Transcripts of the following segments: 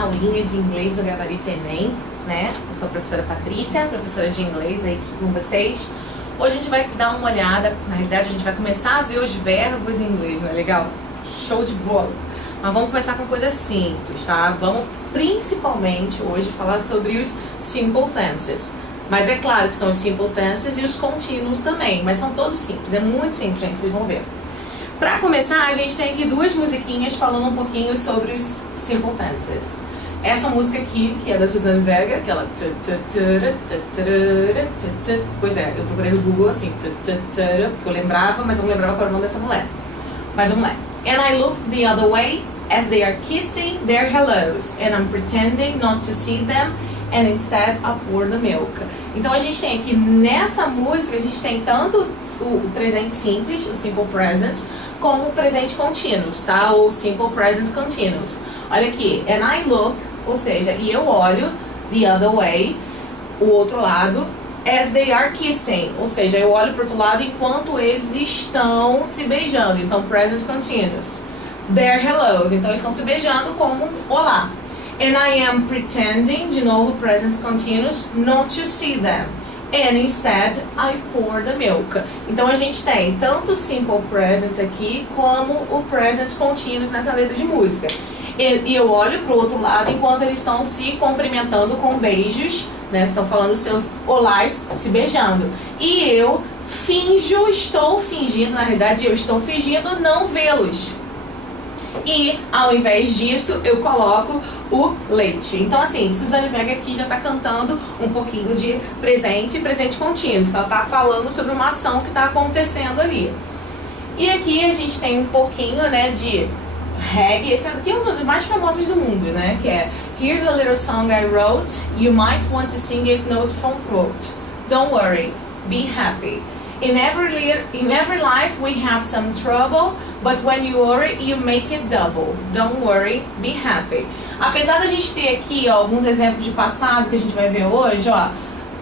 a aulinha de inglês do Gabarito Enem, né? Eu sou a professora Patrícia, professora de inglês aí com vocês. Hoje a gente vai dar uma olhada, na realidade a gente vai começar a ver os verbos em inglês, não é legal? Show de bola! Mas vamos começar com coisas simples, tá? Vamos principalmente hoje falar sobre os simple tenses. Mas é claro que são os simple tenses e os continuous também, mas são todos simples, é muito simples, gente, vocês vão ver. Pra começar, a gente tem aqui duas musiquinhas falando um pouquinho sobre os simple tenses. Essa música aqui, que é da Suzanne Vega, aquela... Pois é, eu procurei no Google assim, porque eu lembrava, mas eu não lembrava qual era o nome dessa mulher. Mas vamos lá. And I look the other way as they are kissing their hellos, and I'm pretending not to see them, and instead I pour the milk. Então a gente tem aqui, nessa música, a gente tem tanto o presente simples, o simple present, como o presente continuous, tá? Ou simple present continuous. Olha aqui, and I look, ou seja, e eu olho, the other way, o outro lado, as they are kissing, ou seja, eu olho para o outro lado enquanto eles estão se beijando, então present continuous. Their hellos, então eles estão se beijando como olá. And I am pretending, de novo, present continuous, not to see them. And instead, I pour the milk. Então a gente tem tanto o simple present aqui, como o present continuous nessa letra de música. E eu olho pro outro lado enquanto eles estão se cumprimentando com beijos, né? Estão falando seus olás, se beijando. E eu estou fingindo, na realidade eu estou fingindo não vê-los. E ao invés disso, eu coloco o leite. Então assim, Suzanne Vega aqui já está cantando um pouquinho de presente e presente contínuo. Ela está falando sobre uma ação que está acontecendo ali. E aqui a gente tem um pouquinho, né, de reggae. Esse aqui é um dos mais famosos do mundo, né, que é Here's a little song I wrote, you might want to sing it note from quote. Don't worry, be happy. In every life we have some trouble, but when you worry, you make it double. Don't worry, be happy. Apesar da gente ter aqui, ó, alguns exemplos de passado que a gente vai ver hoje, ó,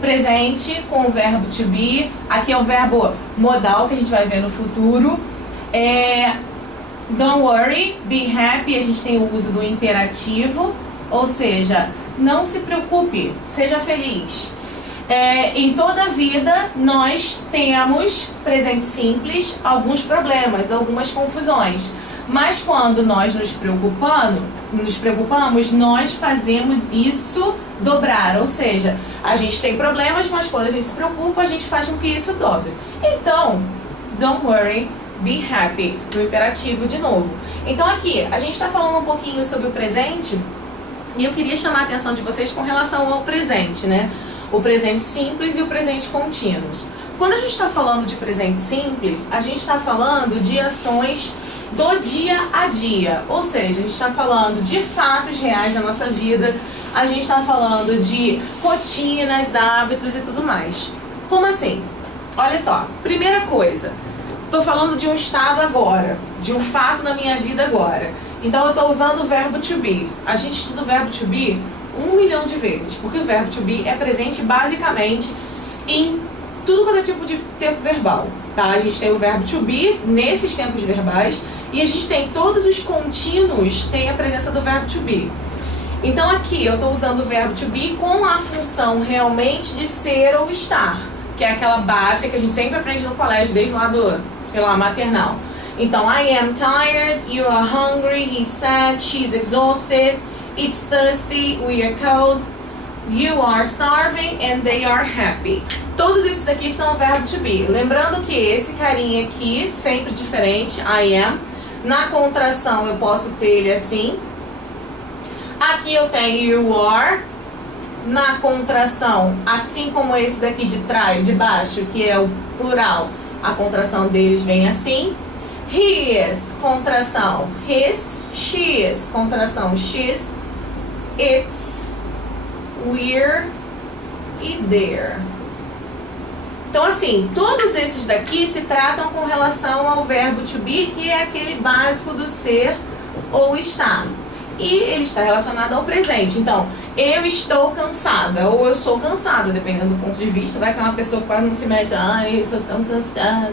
presente com o verbo to be, aqui é o verbo modal que a gente vai ver no futuro. Don't worry, be happy, a gente tem o uso do imperativo, ou seja, não se preocupe, seja feliz. Em toda a vida nós temos, presente simples, alguns problemas, algumas confusões. Mas quando nós nos preocupamos, nós fazemos isso dobrar. Ou seja, a gente tem problemas, mas quando a gente se preocupa, a gente faz com que isso dobre. Então, don't worry, be happy, no imperativo de novo. Então aqui, a gente está falando um pouquinho sobre o presente, e eu queria chamar a atenção de vocês com relação ao presente, né? O presente simples e o presente contínuos. Quando a gente está falando de presente simples, a gente está falando de ações do dia a dia. Ou seja, a gente está falando de fatos reais da nossa vida, a gente está falando de rotinas, hábitos e tudo mais. Como assim? Olha só, primeira coisa, estou falando de um estado agora, de um fato na minha vida agora. Então eu estou usando o verbo to be. A gente estuda o verbo to be 1 milhão de vezes, porque o verbo to be é presente basicamente em tudo quanto é tipo de tempo verbal, tá? A gente tem o verbo to be nesses tempos verbais e a gente tem todos os contínuos, tem a presença do verbo to be. Então aqui eu estou usando o verbo to be com a função realmente de ser ou estar, que é aquela base que a gente sempre aprende no colégio, desde lá do, sei lá, maternal. Então, I am tired, you are hungry, he's sad, she's exhausted, it's thirsty, we are cold, you are starving, and they are happy. Todos esses daqui são o verbo to be. Lembrando que esse carinha aqui, sempre diferente, I am. Na contração eu posso ter ele assim. Aqui eu tenho you are. Na contração, assim como esse daqui de trás, de baixo, que é o plural, a contração deles vem assim. He is, contração, his, she is, contração, she's, it's, we're e there. Então assim, todos esses daqui se tratam com relação ao verbo to be, que é aquele básico do ser ou estar. E ele está relacionado ao presente. Então, eu estou cansada ou eu sou cansada, dependendo do ponto de vista. Vai que é uma pessoa que quase não se mexe. Ai, eu sou tão cansada.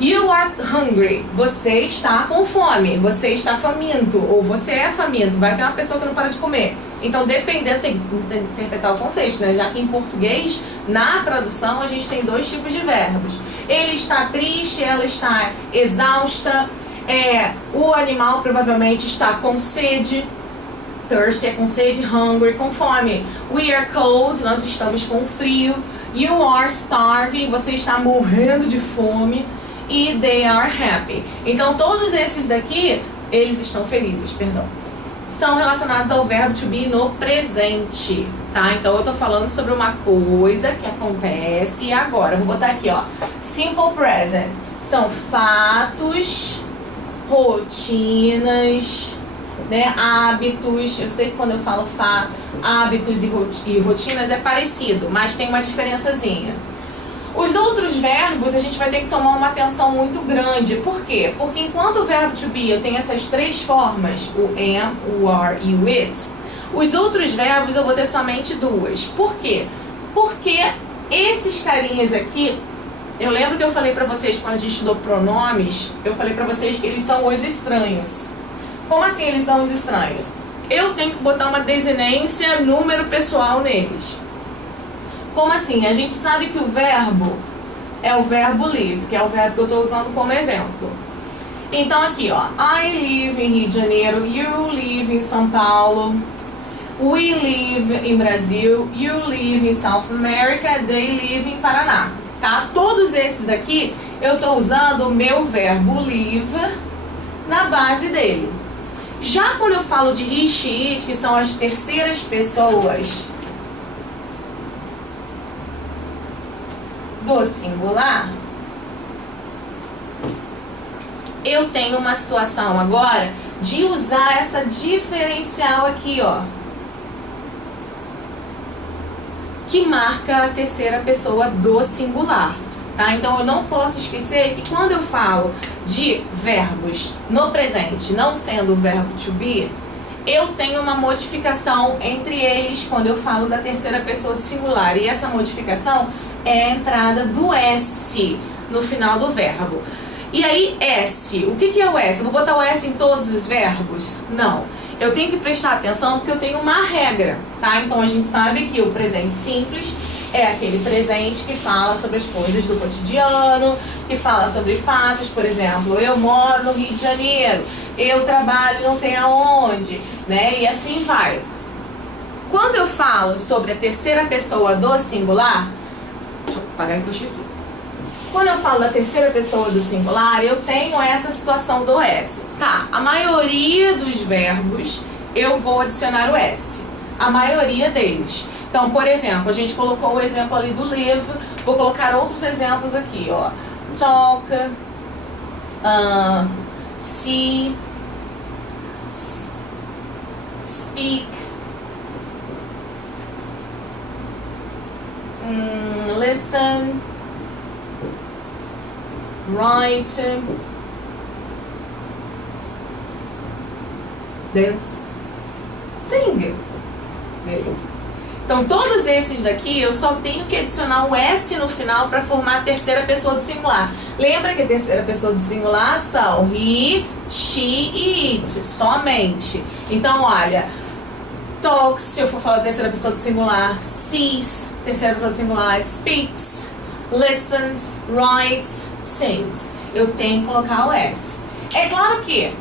You are hungry. Você está com fome. Você está faminto. Ou você é faminto. Vai que é uma pessoa que não para de comer. Então, dependendo, tem que interpretar o contexto, né? Já que em português, na tradução, a gente tem dois tipos de verbos. Ele está triste, ela está exausta. O animal provavelmente está com sede. Thirsty é com sede, hungry com fome. We are cold, nós estamos com frio. You are starving, você está morrendo de fome. E they are happy. Então todos esses daqui, eles estão felizes, perdão. São relacionados ao verbo to be no presente, tá? Então eu tô falando sobre uma coisa que acontece agora. Vou botar aqui, ó. Simple present. São fatos, rotinas, né, hábitos. Eu sei que quando eu falo hábitos e rotinas é parecido, mas tem uma diferençazinha. Os outros verbos a gente vai ter que tomar uma atenção muito grande. Por quê? Porque enquanto o verbo to be eu tenho essas três formas, o am, o are e o is, os outros verbos eu vou ter somente duas. Por quê? Porque esses carinhas aqui, eu lembro que eu falei pra vocês quando a gente estudou pronomes, eu falei pra vocês que eles são os estranhos. Como assim eles são os estranhos? Eu tenho que botar uma desinência, número pessoal neles. Como assim? A gente sabe que o verbo é o verbo live, que é o verbo que eu estou usando como exemplo. Então aqui, ó. I live em Rio de Janeiro, you live em São Paulo, we live em Brasil, you live em South America, they live em Paraná. Tá? Todos esses daqui eu estou usando o meu verbo live na base dele. Já quando eu falo de he, she, it, que são as terceiras pessoas do singular, eu tenho uma situação agora de usar essa diferencial aqui, ó, que marca a terceira pessoa do singular, tá? Então eu não posso esquecer que quando eu falo de verbos no presente, não sendo o verbo to be, eu tenho uma modificação entre eles quando eu falo da terceira pessoa do singular, e essa modificação é a entrada do S no final do verbo. E aí, S. O que é o S? Eu vou botar o S em todos os verbos? Não. Eu tenho que prestar atenção porque eu tenho uma regra, tá? Então a gente sabe que o presente simples é aquele presente que fala sobre as coisas do cotidiano, que fala sobre fatos. Por exemplo, eu moro no Rio de Janeiro, eu trabalho não sei aonde, né? E assim vai. Quando eu falo sobre a terceira pessoa do singular, deixa eu apagar que eu esqueci. Quando eu falo da terceira pessoa do singular, eu tenho essa situação do S. Tá, a maioria dos verbos eu vou adicionar o S. A maioria deles. Então, por exemplo, a gente colocou o exemplo ali do live. Vou colocar outros exemplos aqui, ó. Talk, see, speak, listen, write, dance, sing. Beleza. Então todos esses daqui eu só tenho que adicionar o S no final para formar a terceira pessoa do singular. Lembra que a terceira pessoa do singular são he, she e it, somente. Então olha, talks, se eu for falar da terceira pessoa do singular, sees, terceira pessoa do singular, speaks, listens, writes, sings. Eu tenho que colocar o S. É claro que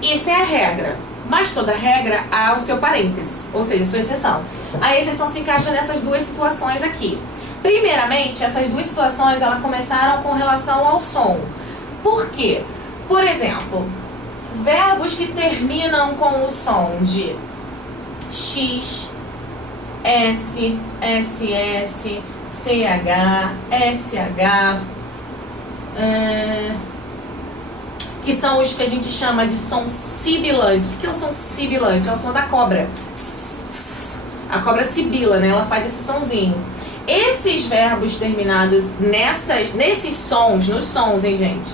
isso é a regra, mas toda regra há o seu parênteses, ou seja, sua exceção. A exceção se encaixa nessas duas situações aqui. Primeiramente, essas duas situações elas começaram com relação ao som. Por quê? Por exemplo, verbos que terminam com o som de X, S, SS, CH, SH, que são os que a gente chama de som sibilante. O que é o som sibilante? É o som da cobra. A cobra sibila, né? Ela faz esse sonzinho. Esses verbos terminados nesses sons, nos sons, hein, gente?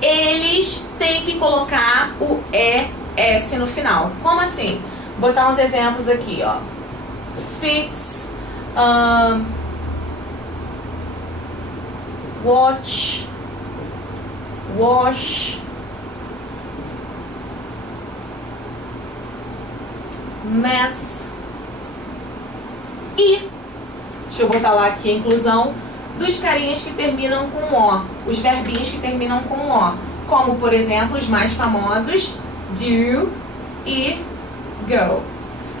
Eles têm que colocar o ES no final. Como assim? Vou botar uns exemplos aqui, ó. Fix, watch, wash, mess. E deixa eu botar lá aqui a inclusão dos carinhas que terminam com O, os verbinhos que terminam com O, como por exemplo os mais famosos do e go.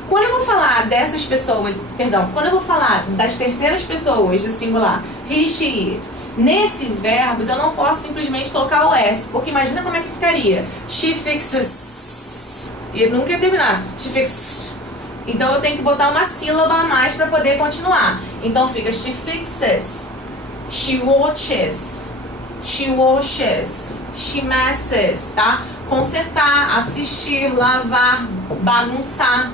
Quando eu vou falar dessas pessoas, perdão, quando eu vou falar das terceiras pessoas do singular, he, she, it, nesses verbos eu não posso simplesmente colocar o S, porque imagina como é que ficaria. She fixes, e nunca ia terminar. She fixes. Então eu tenho que botar uma sílaba a mais para poder continuar. Então fica she fixes, she watches, she washes, she messes, tá? Consertar, assistir, lavar, bagunçar.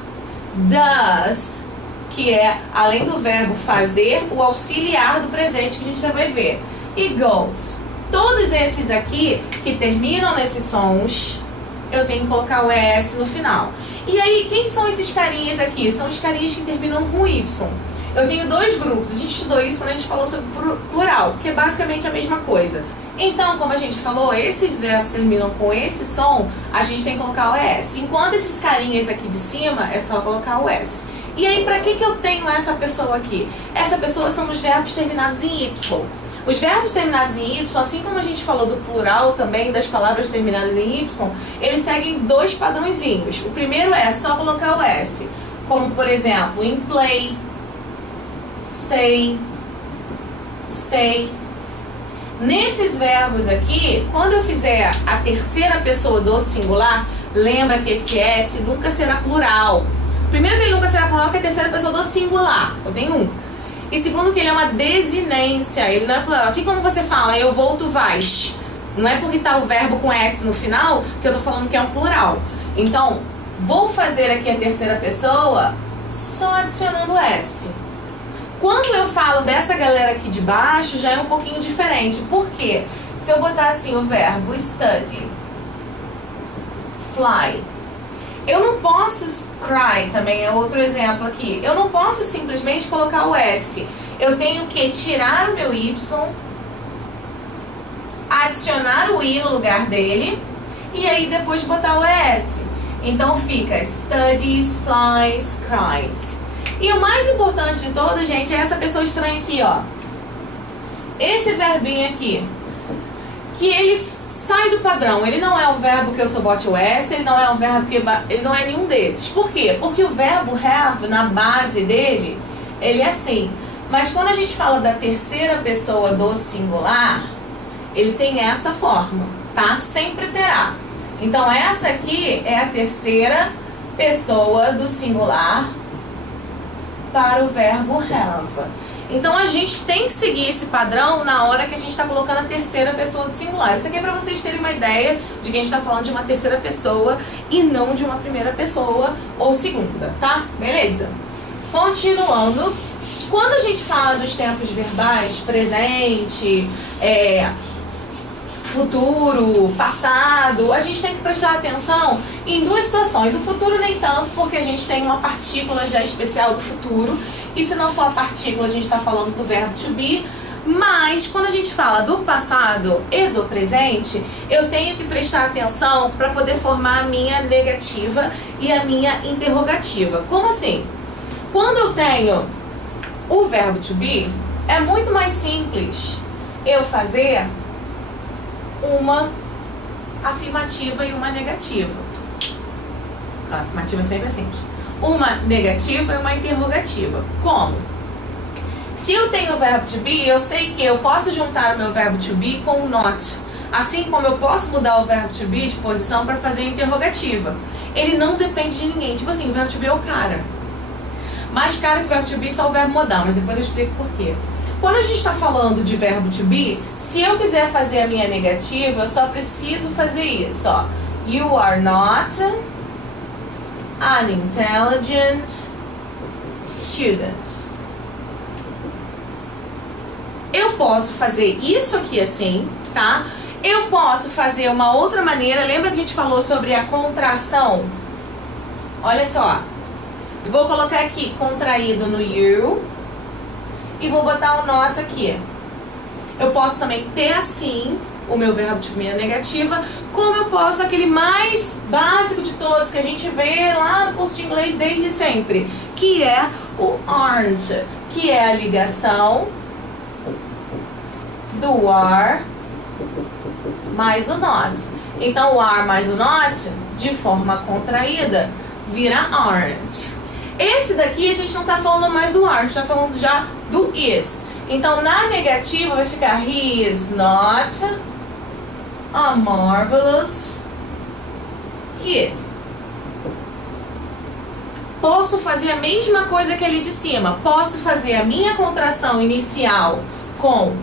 Does, que é, além do verbo fazer, o auxiliar do presente que a gente já vai ver. E goes. Todos esses aqui que terminam nesses sons, eu tenho que colocar o ES no final. E aí, quem são esses carinhas aqui? São os carinhas que terminam com Y. Eu tenho dois grupos, a gente estudou isso quando a gente falou sobre plural, que é basicamente a mesma coisa. Então, como a gente falou, esses verbos terminam com esse som, a gente tem que colocar o S. Enquanto esses carinhas aqui de cima, é só colocar o S. E aí, pra que eu tenho essa pessoa aqui? Essa pessoa são os verbos terminados em Y. Os verbos terminados em Y, assim como a gente falou do plural também, das palavras terminadas em Y, eles seguem dois padrõezinhos. O primeiro é só colocar o S. Como, por exemplo, in play, say, stay. Nesses verbos aqui, quando eu fizer a terceira pessoa do singular, lembra que esse S nunca será plural. Primeiro que ele nunca será plural porque é a terceira pessoa do singular, só tem um. E segundo que ele é uma desinência, ele não é plural. Assim como você fala, eu vou, tu vais. Não é porque tá o verbo com S no final que eu tô falando que é um plural. Então, vou fazer aqui a terceira pessoa só adicionando S. Quando eu falo dessa galera aqui de baixo, já é um pouquinho diferente. Por quê? Se eu botar assim o verbo study, fly, eu não posso, cry também é outro exemplo aqui, eu não posso simplesmente colocar o S. Eu tenho que tirar o meu Y, adicionar o I no lugar dele, e aí depois botar o S. Então fica studies, flies, cries. E o mais importante de todo, gente, é essa pessoa estranha aqui, ó. Esse verbinho aqui, que ele sai do padrão. Ele não é um verbo que eu só bote o S, ele não é um verbo que... ele não é nenhum desses. Por quê? Porque o verbo have, na base dele, ele é assim. Mas quando a gente fala da terceira pessoa do singular, ele tem essa forma, tá? Sempre terá. Então, essa aqui é a terceira pessoa do singular para o verbo have. Então a gente tem que seguir esse padrão na hora que a gente está colocando a terceira pessoa do singular. Isso aqui é para vocês terem uma ideia de que a gente está falando de uma terceira pessoa e não de uma primeira pessoa ou segunda, tá? Beleza? Continuando, quando a gente fala dos tempos verbais, presente, futuro, passado, a gente tem que prestar atenção em duas situações. O futuro nem tanto, porque a gente tem uma partícula já especial do futuro, e se não for a partícula, a gente está falando do verbo to be. Mas quando a gente fala do passado e do presente, eu tenho que prestar atenção para poder formar a minha negativa e a minha interrogativa. Como assim? Quando eu tenho o verbo to be, é muito mais simples eu fazer uma afirmativa e uma negativa. A afirmativa sempre é simples. Uma negativa e uma interrogativa. Como? Se eu tenho o verbo to be, eu sei que eu posso juntar o meu verbo to be com o not. Assim como eu posso mudar o verbo to be de posição para fazer a interrogativa. Ele não depende de ninguém. Tipo assim, o verbo to be é o cara. Mais cara que o verbo to be só o verbo modal, mas depois eu explico por quê. Quando a gente está falando de verbo to be, se eu quiser fazer a minha negativa, eu só preciso fazer isso, ó. You are not an intelligent student. Eu posso fazer isso aqui assim, tá? Eu posso fazer uma outra maneira. Lembra que a gente falou sobre a contração? Olha só. Vou colocar aqui contraído no you e vou botar o not aqui. Eu posso também ter assim o meu verbo to be na negativa, como eu posso aquele mais básico de todos que a gente vê lá no curso de inglês desde sempre, que é o aren't, que é a ligação do are mais o not. Então o are mais o not, de forma contraída, vira aren't. Esse daqui a gente não está falando mais do are, a gente está falando já do is. Então na negativa vai ficar he is not a marvelous kid. Posso fazer a mesma coisa que ali de cima. Posso fazer a minha contração inicial com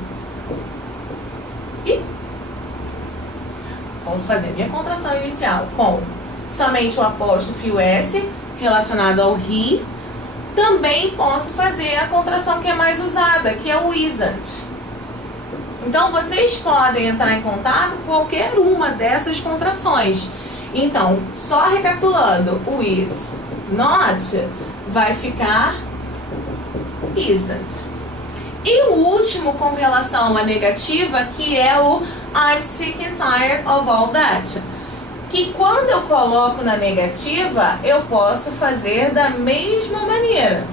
Posso fazer a minha contração inicial com somente o apóstrofo e o S relacionado ao he. Também posso fazer a contração que é mais usada, que é o isn't. Então vocês podem entrar em contato com qualquer uma dessas contrações. Então, só recapitulando, o is not vai ficar isn't. E o último com relação à negativa, que é o I'm sick and tired of all that. Que quando eu coloco na negativa, eu posso fazer da mesma maneira.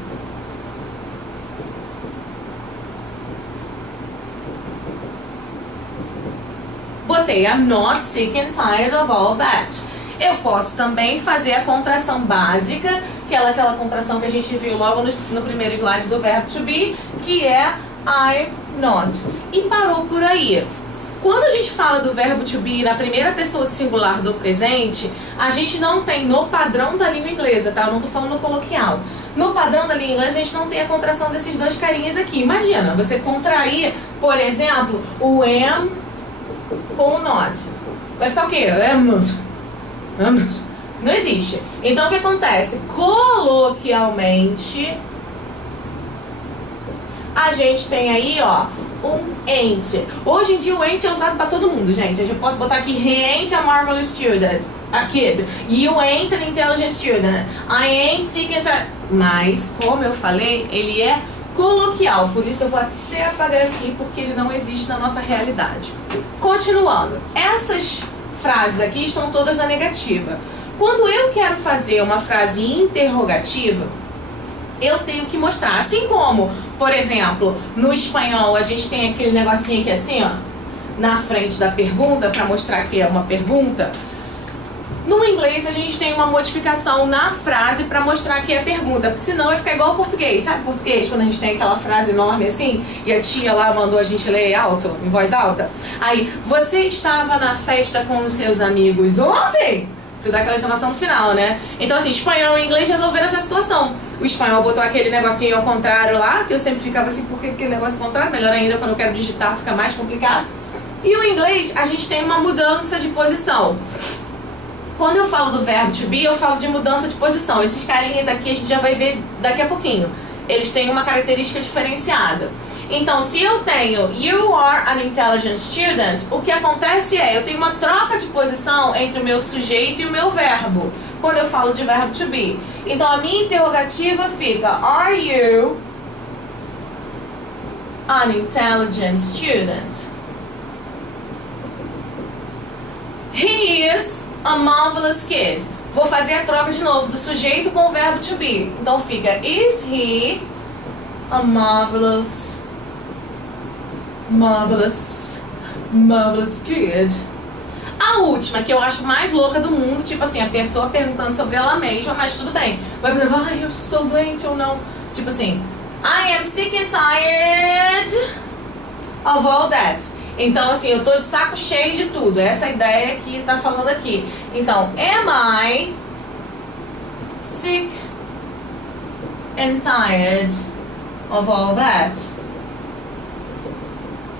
Botei I'm not sick and tired of all that. Eu posso também fazer a contração básica, que é aquela contração que a gente viu logo no primeiro slide do verbo to be, que é I'm not. E parou por aí. Quando a gente fala do verbo to be na primeira pessoa do singular do presente, a gente não tem no padrão da língua inglesa, tá? Eu não tô falando no coloquial. No padrão da língua inglesa, a gente não tem a contração desses dois carinhas aqui. Imagina, você contrair, por exemplo, o am com o not. Vai ficar o quê? Am not. Am not. Não existe. Então, o que acontece? Coloquialmente, a gente tem aí, ó, um ain't. Hoje em dia o ain't é usado pra todo mundo, gente. Eu posso botar aqui, he ain't a marvelous student, a kid. You ain't an intelligent student. I ain't sick and tired. Mas, como eu falei, ele é coloquial. Por isso eu vou até apagar aqui, porque ele não existe na nossa realidade. Continuando. Essas frases aqui estão todas na negativa. Quando eu quero fazer uma frase interrogativa, eu tenho que mostrar. Assim como, por exemplo, no espanhol a gente tem aquele negocinho aqui assim, ó, na frente da pergunta, para mostrar que é uma pergunta. No inglês a gente tem uma modificação na frase para mostrar que é pergunta, porque senão vai ficar igual ao português. Sabe português, quando a gente tem aquela frase enorme assim, e a tia lá mandou a gente ler alto, em voz alta? Aí, você estava na festa com os seus amigos ontem? Você dá aquela entonação no final, né? Então, assim, espanhol e inglês resolveram essa situação. O espanhol botou aquele negocinho ao contrário lá, que eu sempre ficava assim, por que aquele negócio ao contrário? Melhor ainda, quando eu quero digitar, fica mais complicado. E o inglês, a gente tem uma mudança de posição. Quando eu falo do verbo to be, eu falo de mudança de posição. Esses carinhas aqui a gente já vai ver daqui a pouquinho. Eles têm uma característica diferenciada. Então, se eu tenho you are an intelligent student, o que acontece é, eu tenho uma troca de posição entre o meu sujeito e o meu verbo, quando eu falo de verbo to be. Então, a minha interrogativa fica, are you an intelligent student? He is a marvelous kid. Vou fazer a troca de novo do sujeito com o verbo to be. Então, fica, is he a marvelous kid. A última, que eu acho mais louca do mundo, tipo assim, a pessoa perguntando sobre ela mesma, mas tudo bem. Vai dizer, ai, eu sou doente ou não. Tipo assim, I am sick and tired of all that. Então, assim, eu tô de saco cheio de tudo. Essa é a ideia que tá falando aqui. Então, am I sick and tired of all that?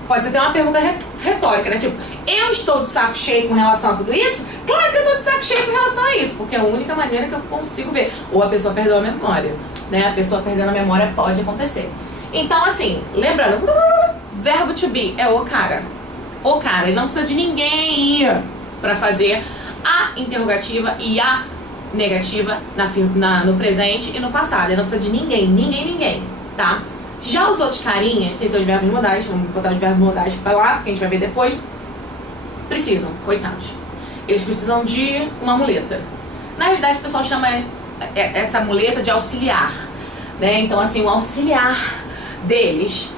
Pode ser até uma pergunta retórica, né? Tipo, eu estou de saco cheio com relação a tudo isso? Claro que eu estou de saco cheio com relação a isso, porque é a única maneira que eu consigo ver. Ou a pessoa perdeu a memória, né? A pessoa perdendo a memória pode acontecer. Então, assim, lembrando, verbo to be é o cara. O cara, ele não precisa de ninguém para fazer a interrogativa e a negativa no presente e no passado. Ele não precisa de ninguém, tá? Já os outros carinhas, sem seus verbos modais, vamos botar os verbos modais pra lá, porque a gente vai ver depois. Precisam, coitados. Eles precisam de uma muleta. Na realidade, o pessoal chama essa muleta de auxiliar, né? Então, assim, o auxiliar deles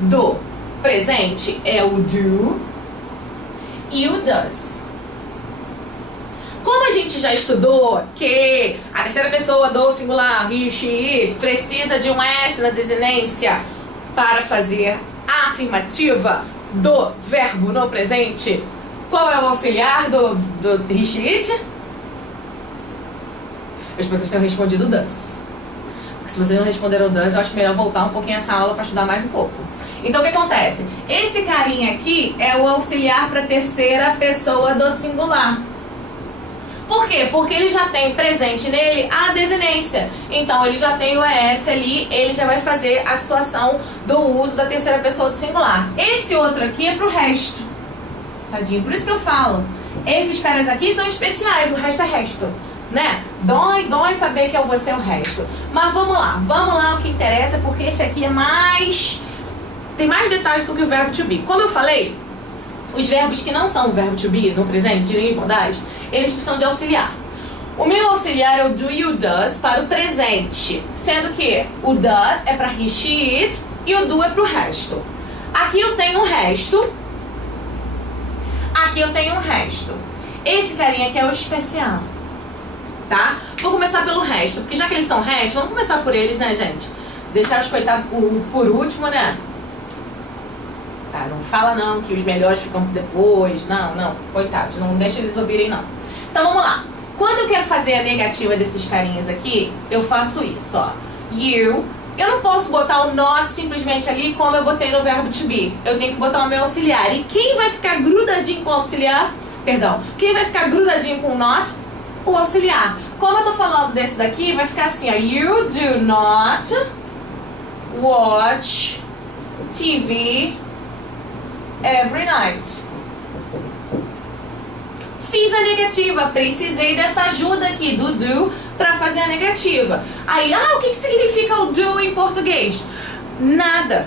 do presente é o do e o does. Como a gente já estudou que a terceira pessoa do singular, he, she, it, precisa de um S na desinência para fazer a afirmativa do verbo no presente, qual é o auxiliar do he, she, it? As pessoas têm respondido does. Porque se vocês não responderam does, eu acho melhor voltar um pouquinho essa aula para estudar mais um pouco. Então o que acontece? Esse carinha aqui é o auxiliar para a terceira pessoa do singular. Por quê? Porque ele já tem presente nele a desinência. Então ele já tem o ES ali, ele já vai fazer a situação do uso da terceira pessoa do singular. Esse outro aqui é pro resto. Tadinho, por isso que eu falo. Esses caras aqui são especiais, o resto é resto, né? Dói saber que é você o resto. Mas vamos lá, o que interessa, porque esse aqui é mais... tem mais detalhes do que o verbo to be. Como eu falei, os verbos que não são o verbo to be no presente, de linhas modais, eles precisam de auxiliar. O meu auxiliar é o do e o does para o presente, sendo que o does é para he, she, it e o do é para o resto. Aqui eu tenho um resto. Aqui eu tenho um resto. Esse carinha aqui é o especial, tá? Vou começar pelo resto, porque já que eles são resto, vamos começar por eles, né, gente? Deixar os coitados por último, né? Tá, não fala não, que os melhores ficam depois. Não, coitados, não deixa eles ouvirem não. Então vamos lá. Quando eu quero fazer a negativa desses carinhas aqui, eu faço isso, ó. You. Eu não posso botar o not simplesmente ali como eu botei no verbo to be. Eu tenho que botar o meu auxiliar. E quem vai ficar grudadinho com o auxiliar? Perdão. Quem vai ficar grudadinho com o not? O auxiliar. Como eu tô falando desse daqui, vai ficar assim, ó. You do not watch TV every night. Fiz a negativa, precisei dessa ajuda aqui do do para fazer a negativa. Aí, o que significa o do em português? Nada.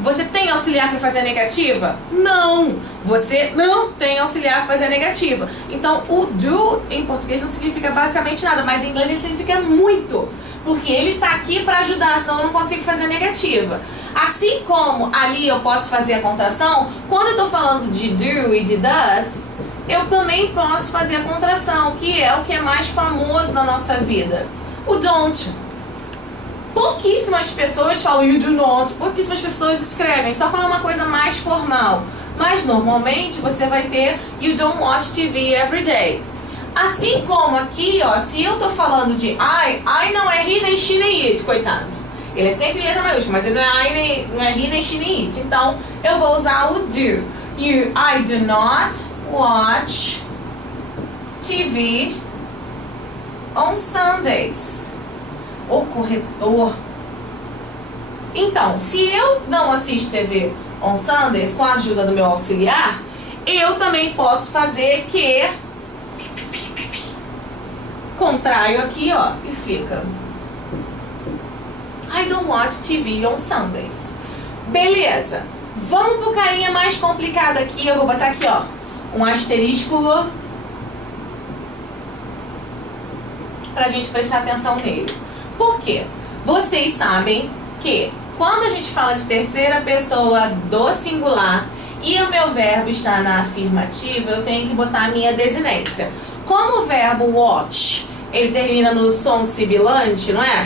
Você tem auxiliar para fazer a negativa? Não. Você não tem auxiliar para fazer a negativa. Então, o do em português não significa basicamente nada, mas em inglês ele significa muito. Porque ele tá aqui para ajudar, senão eu não consigo fazer a negativa. Assim como ali eu posso fazer a contração, quando eu tô falando de do e de does, eu também posso fazer a contração, que é o que é mais famoso na nossa vida. O don't. Pouquíssimas pessoas falam you do not, pouquíssimas pessoas escrevem, só quando é uma coisa mais formal. Mas normalmente você vai ter you don't watch TV every day. Assim como aqui, ó, se eu tô falando de I não é he, nem she, nem it, coitado. Ele é sempre em letra maiúscula, mas ele não é he, nem she, nem it. Então, eu vou usar o do. I do not watch TV on Sundays. O corretor. Então, se eu não assisto TV on Sundays com a ajuda do meu auxiliar, eu também posso fazer que contraio aqui, ó, e fica I don't watch TV on Sundays. Beleza. Vamos pro carinha mais complicado aqui. Eu vou botar aqui, ó, um asterisco pra gente prestar atenção nele. Por quê? Vocês sabem que quando a gente fala de terceira pessoa do singular e o meu verbo está na afirmativa, eu tenho que botar a minha desinência. Como o verbo watch, ele termina no som sibilante, não é?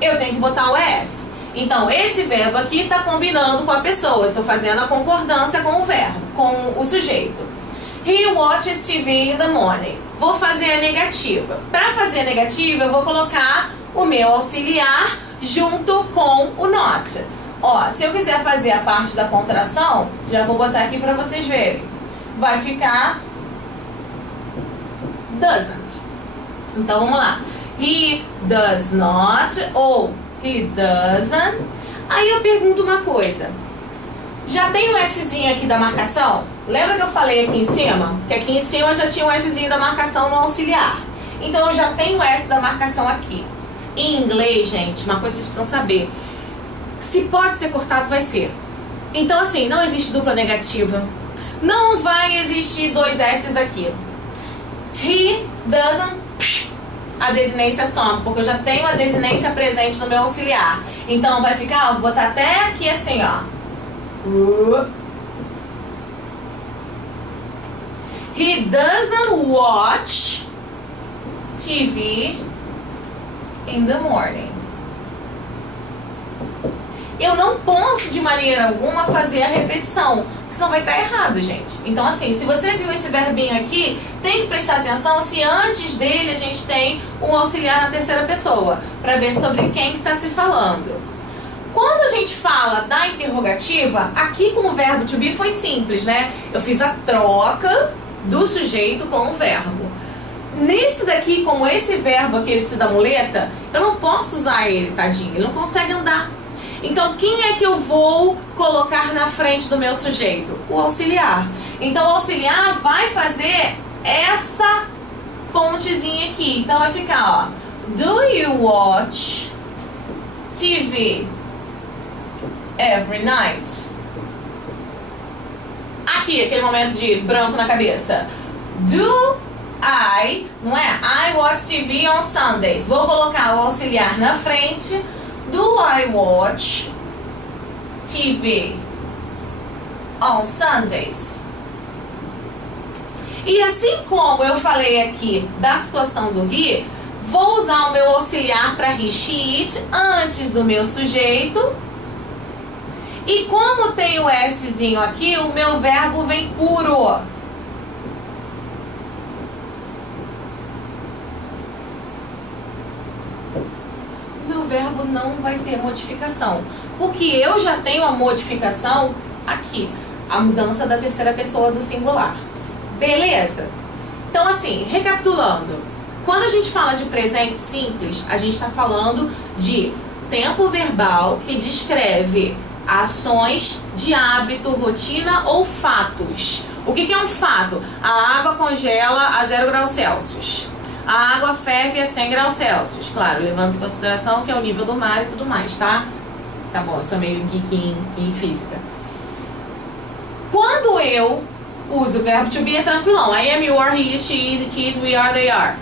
Eu tenho que botar o S. Então, esse verbo aqui está combinando com a pessoa. Estou fazendo a concordância com o verbo, com o sujeito. He watches TV in the morning. Vou fazer a negativa. Para fazer a negativa, eu vou colocar o meu auxiliar junto com o not. Ó, se eu quiser fazer a parte da contração, já vou botar aqui para vocês verem. Vai ficar doesn't. Então, vamos lá. He does not ou he doesn't. Aí eu pergunto uma coisa. Já tem o Szinho aqui da marcação? Lembra que eu falei aqui em cima? Que aqui em cima já tinha o Szinho da marcação no auxiliar. Então eu já tenho o S da marcação aqui. Em inglês, gente, uma coisa que vocês precisam saber. Se pode ser cortado, vai ser. Então assim, não existe dupla negativa. Não vai existir dois S's aqui. He doesn't... A desinência some, porque eu já tenho a desinência presente no meu auxiliar. Então vai ficar, vou botar até aqui assim, ó. He doesn't watch TV in the morning. Eu não posso de maneira alguma fazer a repetição, senão vai estar errado, gente. Então assim, se você viu esse verbinho aqui, tem que prestar atenção se antes dele a gente tem um auxiliar na terceira pessoa, para ver sobre quem que está se falando. Quando a gente fala da interrogativa, aqui com o verbo to be foi simples, né? Eu fiz a troca do sujeito com o verbo. Nesse daqui, como esse verbo aqui, ele precisa da muleta, eu não posso usar ele, tadinho, ele não consegue andar. Então, quem é que eu vou colocar na frente do meu sujeito? O auxiliar. Então, o auxiliar vai fazer essa pontezinha aqui. Então, vai ficar, ó. Do you watch TV every night? Aqui, aquele momento de branco na cabeça. Do I, não é? I watch TV on Sundays. Vou colocar o auxiliar na frente. Do I watch TV on Sundays? E assim como eu falei aqui da situação do he, vou usar o meu auxiliar para he, she, it antes do meu sujeito. E como tem o Szinho aqui, o meu verbo vem puro. O verbo não vai ter modificação, porque eu já tenho a modificação aqui, a mudança da terceira pessoa do singular. Beleza? Então assim, recapitulando, quando a gente fala de presente simples, a gente está falando de tempo verbal que descreve ações de hábito, rotina ou fatos. O que é um fato? A água congela a 0 graus Celsius. A água ferve a 100 graus Celsius. Claro, levando em consideração que é o nível do mar e tudo mais, tá? Tá bom, eu sou meio geek em física. Quando eu uso o verbo to be é tranquilão. I am, you are, he is, she is, it is, we are, they are.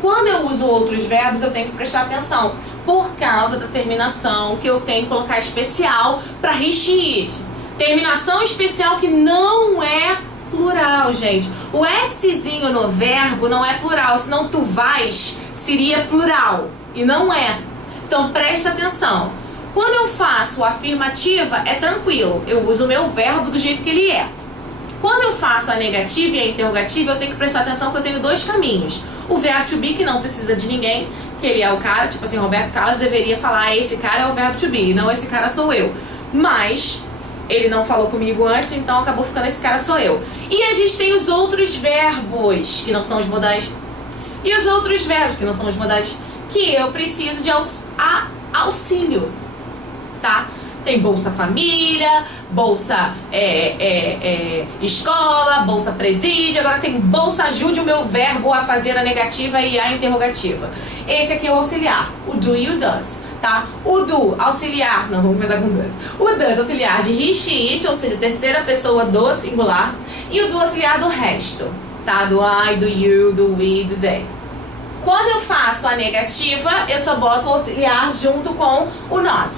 Quando eu uso outros verbos, eu tenho que prestar atenção. Por causa da terminação que eu tenho que colocar especial para he, she, it. Terminação especial que não é plural, gente. O Szinho no verbo não é plural, senão tu vais seria plural e não é. Então presta atenção. Quando eu faço a afirmativa é tranquilo, eu uso o meu verbo do jeito que ele é. Quando eu faço a negativa e a interrogativa, eu tenho que prestar atenção que eu tenho dois caminhos. O verbo to be, que não precisa de ninguém, que ele é o cara, tipo assim, Roberto Carlos deveria falar, esse cara é o verbo to be, não esse cara sou eu. Mas ele não falou comigo antes, então acabou ficando esse cara sou eu. E a gente tem os outros verbos, que não são os modais. E os outros verbos, que não são os modais, que eu preciso de auxílio, tá? Tem Bolsa Família, Bolsa Escola, Bolsa Presídio. Agora tem Bolsa Ajude o meu verbo a fazer a negativa e a interrogativa. Esse aqui é o auxiliar, o do e o does, tá? O do, auxiliar, não, vamos começar com does. O does, auxiliar de he, she, it, ou seja, terceira pessoa do singular. E o do, auxiliar do resto, tá? Do I, do you, do we, do they. Quando eu faço a negativa, eu só boto o auxiliar junto com o not.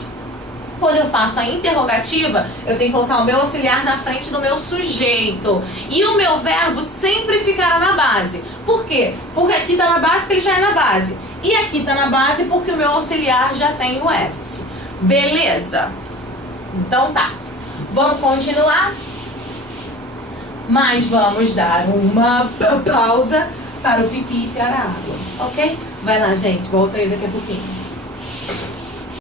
Quando eu faço a interrogativa, eu tenho que colocar o meu auxiliar na frente do meu sujeito. E o meu verbo sempre ficará na base. Por quê? Porque aqui está na base porque ele já é na base. E aqui está na base porque o meu auxiliar já tem o S. Beleza? Então tá. Vamos continuar? Mas vamos dar uma pausa para o pipi e para a água. Ok? Vai lá, gente. Volta aí daqui a pouquinho.